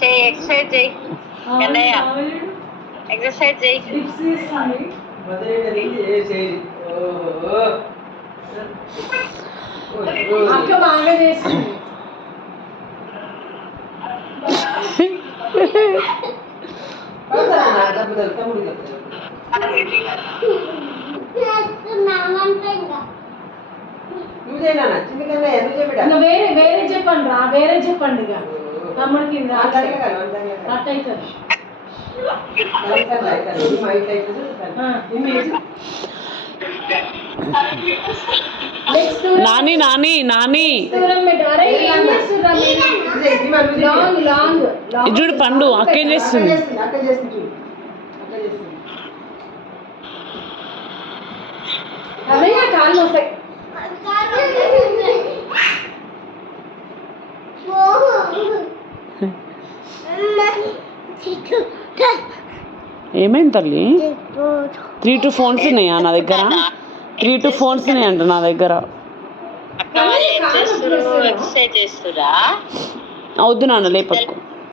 చేయి ఎక్సర్సైజ్ చేయి కన్నయ్య ఎక్సర్సైజ్ చేయి అక్క బాగా చేస్తుంది వేరే వేరే చెప్పండి రా వేరే చెప్పండి ఇక తమ్ముడికి అట్టయితుంది నాని నాని నాని చూడు పండు అక్కేం చేస్తుంది అవే కాళ్ళు వస్తాయి ఏమైంది తల్లి 3-2 ఫోన్స్ ఉన్నాయా నా దగ్గర 3-2 ఫోన్స్ ఉన్నాయంట నా దగ్గర ఎక్సర్సైజ్ చేస్తురా వద్దు నాన్న లేపకు